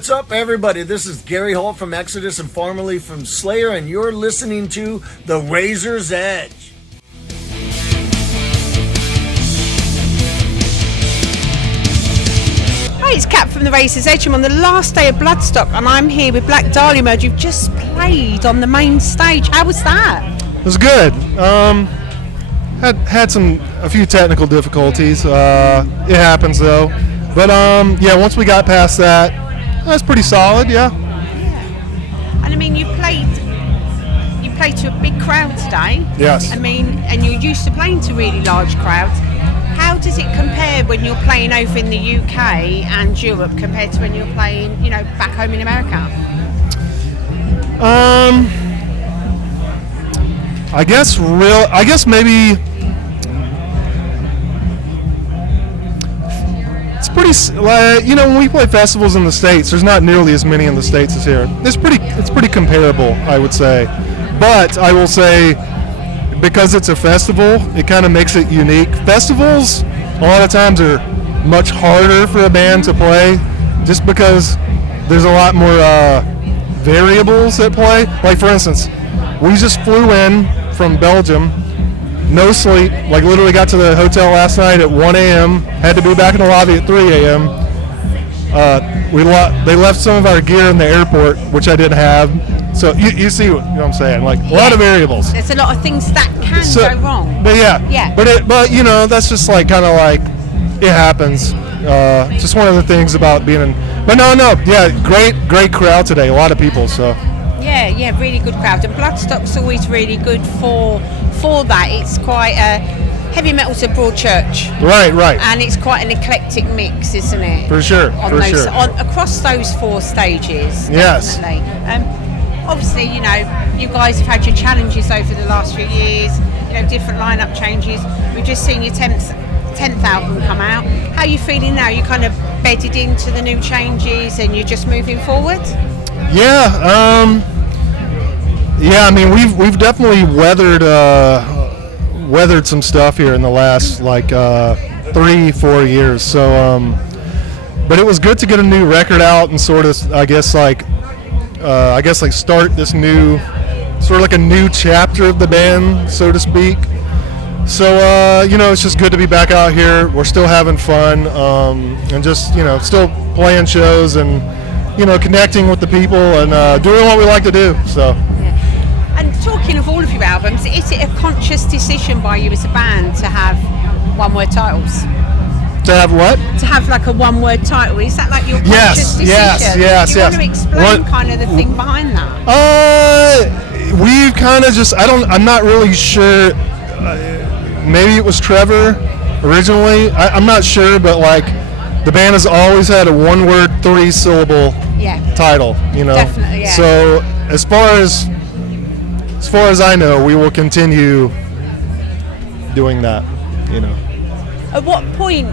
What's up, everybody? This is Gary Holt from Exodus and formerly from Slayer, and you're listening to The Razor's Edge. Hi, it's Kat from The Razor's Edge. I'm on the last day of Bloodstock, and I'm here with Black Dahlia Murder. You've just played on the main stage. How was that? It was good. Had a few technical difficulties. It happens though. But yeah, once we got past that, that's pretty solid. Yeah. Yeah. And I mean, you played to a big crowd today. Yes. I mean, and you're used to playing to really large crowds. How does it compare when you're playing over in the UK and Europe compared to when you're playing, back home in America? I guess maybe it's pretty, when we play festivals in the States, there's not nearly as many in the States as here. It's pretty comparable, I would say. But I will say, because it's a festival, it kind of makes it unique. Festivals, a lot of times, are much harder for a band to play, just because there's a lot more variables at play. Like, for instance, we just flew in from Belgium, no sleep, like literally got to the hotel last night at 1 a.m., had to be back in the lobby at 3 a.m. They left some of our gear in the airport, which I didn't have. So you see what I'm saying? Like, a lot of variables. There's a lot of things that can go wrong. But yeah. But that's just like kind of like it happens. Just one of the things about being in. But no, yeah, great crowd today. A lot of people. So. Yeah, really good crowd. And Bloodstock's always really good for that. It's quite heavy metal's a broad church. Right. And it's quite an eclectic mix, isn't it? For sure. Across those 4 stages. Yes. Definitely. Obviously, you guys have had your challenges over the last few years, different lineup changes. We've just seen your 10th album come out. How are you feeling now? You kind of bedded into the new changes and you're just moving forward? Yeah. I mean, we've definitely weathered some stuff here in the last 3-4 years. So, but it was good to get a new record out and sort of, start this new, sort of like a new chapter of the band, so to speak. So, it's just good to be back out here. We're still having fun, and just, still playing shows and, connecting with the people and doing what we like to do. So. Yeah. And talking of all of your albums, is it a conscious decision by you as a band to have one-word titles? To have what? To have like a one-word title. Is that like your conscious decision? Yes. Do you want to explain kind of the thing behind that? We've kind of just, I'm not really sure. Maybe it was Trevor originally. I'm not sure, but the band has always had a one-word, 3-syllable title. Definitely, yeah. So as far as I know, we will continue doing that. At what point?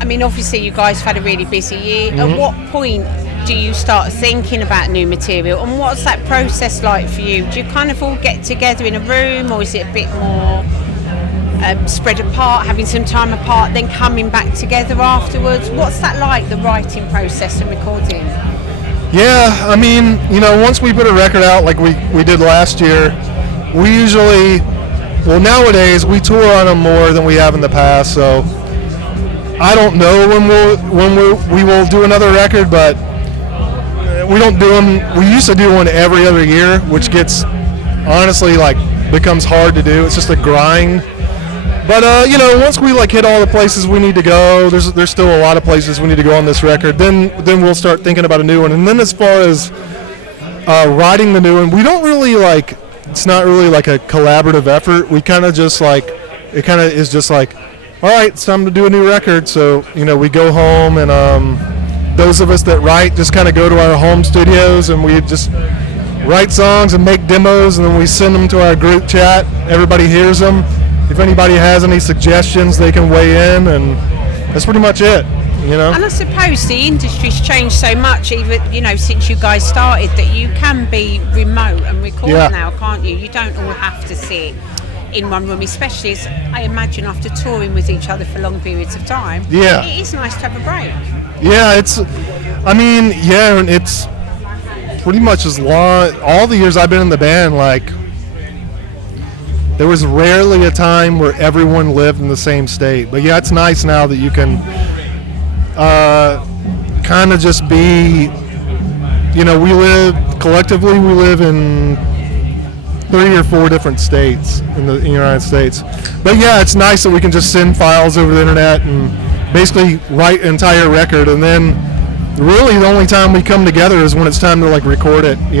I mean, obviously you guys have had a really busy year. Mm-hmm. At what point do you start thinking about new material, and what's that process like for you? Do you kind of all get together in a room, or is it a bit more spread apart, having some time apart, then coming back together afterwards? What's that like, the writing process and recording? Yeah, I mean, once we put a record out like we did last year, we usually, nowadays we tour on them more than we have in the past, so I don't know when we will do another record, but we don't do them. We used to do one every other year, which gets, honestly, becomes hard to do. It's just a grind. But once we hit all the places we need to go, there's still a lot of places we need to go on this record. Then we'll start thinking about a new one. And then as far as writing the new one, we don't really it's not really a collaborative effort. We kind of just it kind of is just all right, it's time to do a new record. So, we go home, and those of us that write just kind of go to our home studios, and we just write songs and make demos, and then we send them to our group chat. Everybody hears them. If anybody has any suggestions, they can weigh in, and that's pretty much it. And I suppose the industry's changed so much, even since you guys started, that you can be remote and record now, can't you? You don't all have to sit in one room, especially as I imagine after touring with each other for long periods of time. Yeah. It is nice to have a break. Yeah, it's I mean, yeah, and it's pretty much as long, all the years I've been in the band, like, there was rarely a time where everyone lived in the same state. But yeah, it's nice now that you can kind of just be, we live in 3 or 4 different states in the United States. But yeah, it's nice that we can just send files over the internet and basically write an entire record, and then really the only time we come together is when it's time to like record it. We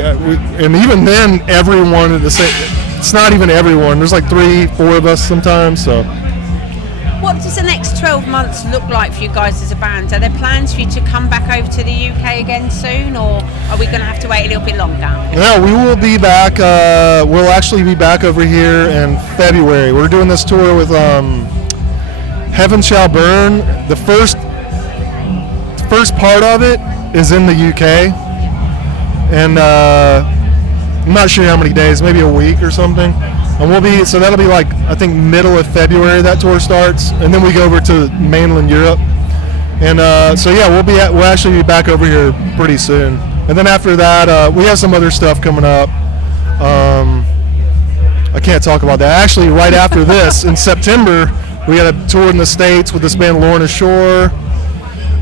and even then everyone at the same. It's not even everyone. There's like 3-4 of us sometimes. So. What does the next 12 months look like for you guys as a band? Are there plans for you to come back over to the UK again soon, or are we going to have to wait a little bit longer? No, we will be back. We'll actually be back over here in February. We're doing this tour with Heaven Shall Burn. The first part of it is in the UK, and I'm not sure how many days, maybe a week or something. And that'll be like, I think middle of February that tour starts, and then we go over to mainland Europe. And we'll actually be back over here pretty soon. And then after that, we have some other stuff coming up. I can't talk about that. Actually, right after this, in September, we got a tour in the States with this band Lorna Shore.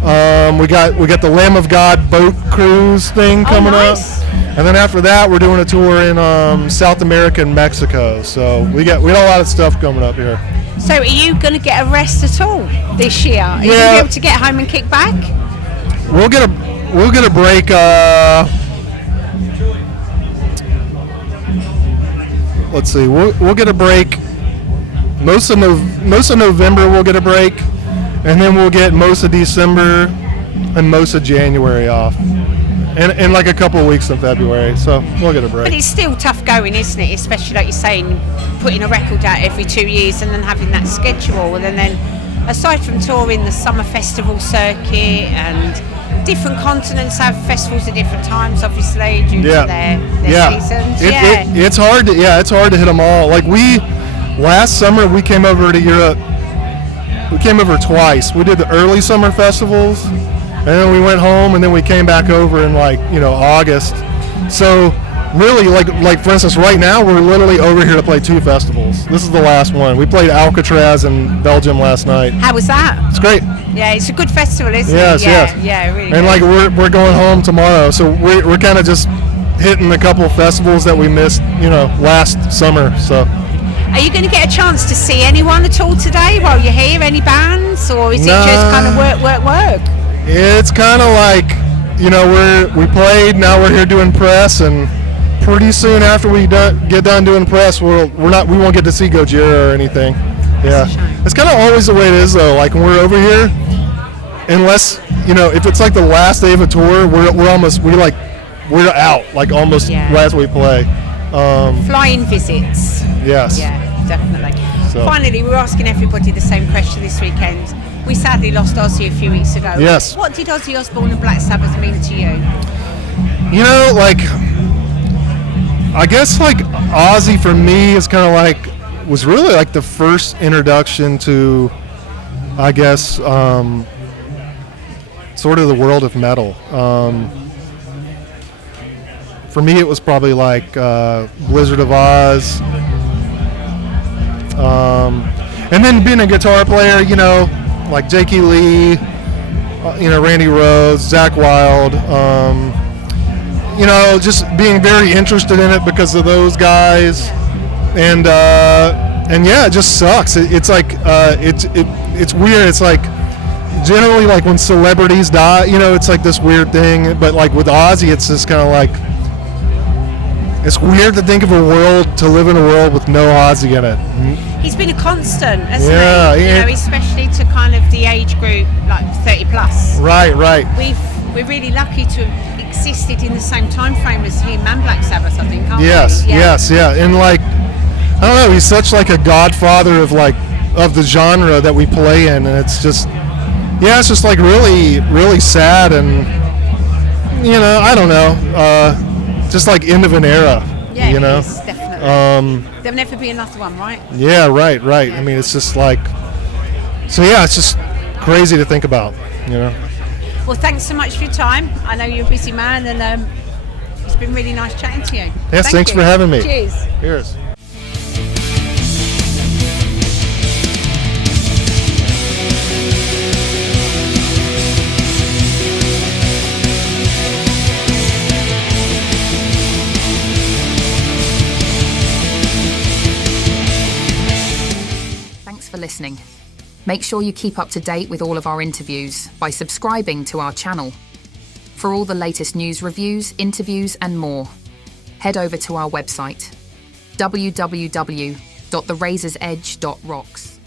We got the Lamb of God boat cruise thing coming up. And then after that, we're doing a tour in South America and Mexico. So we got a lot of stuff coming up here. So are you going to get a rest at all this year? Are you going to be able to get home and kick back? We'll get a break. Let's see. We'll get a break. Most of November we'll get a break, and then we'll get most of December and most of January off. And like a couple of weeks in February, so we'll get a break. But it's still tough going, isn't it? Especially like you're saying, putting a record out every 2 years and then having that schedule. And then aside from touring the summer festival circuit, and different continents have festivals at different times, obviously, due to their seasons. It's hard to hit them all. Like last summer we came over to Europe. We came over twice. We did the early summer festivals, and then we went home, and then we came back over in August. So really, like for instance, right now we're literally over here to play 2 festivals. This is the last one. We played Alcatraz in Belgium last night. How was that? It's great. Yeah, it's a good festival, isn't it? Yes. Yeah, really. And we're going home tomorrow, so we're kind of just hitting a couple of festivals that we missed, last summer. So. Are you going to get a chance to see anyone at all today while you're here? Any bands, or is it just kind of work? It's kind of like, we played, now we're here doing press, and pretty soon after we get done doing press, we won't get to see Gojira or anything. Yeah, it's kind of always the way it is though. Like when we're over here, unless if it's like the last day of a tour, we're out like almost right as we play. Flying visits. Yes. Yeah, definitely. So. Finally, we're asking everybody the same question this weekend. We sadly lost Ozzy a few weeks ago. Yes. What did Ozzy Osbourne and Black Sabbath mean to you? I guess Ozzy for me is kind of was really like the first introduction to, I guess, sort of the world of metal. For me, it was probably like Blizzard of Oz. And then being a guitar player, like Jakey Lee, Randy Rhoads, Zakk Wylde, just being very interested in it because of those guys. And yeah, it just sucks. It's like, it's weird. It's like, generally like when celebrities die, it's like this weird thing. But like with Ozzy, it's just kind of like, it's weird to think of to live in a world with no Ozzy in it. He's been a constant, hasn't he? Especially to kind of the age group, like 30 plus. Right. We're really lucky to have existed in the same time frame as him and Black Sabbath, I think, aren't we? Yes. And like, I don't know, he's such like a godfather of the genre that we play in, and it's just like really, really sad, and I don't know, just like end of an era. Yeah, it is, definitely. There'll never be another one, right? Yeah, right. Yeah. I mean, it's just like, so yeah, it's just crazy to think about, Well, thanks so much for your time. I know you're a busy man, and it's been really nice chatting to you. Yes, thanks for having me. Cheers. Cheers. Thanks for listening. Make sure you keep up to date with all of our interviews by subscribing to our channel. For all the latest news, reviews, interviews and more, head over to our website www.therazorsedge.rocks.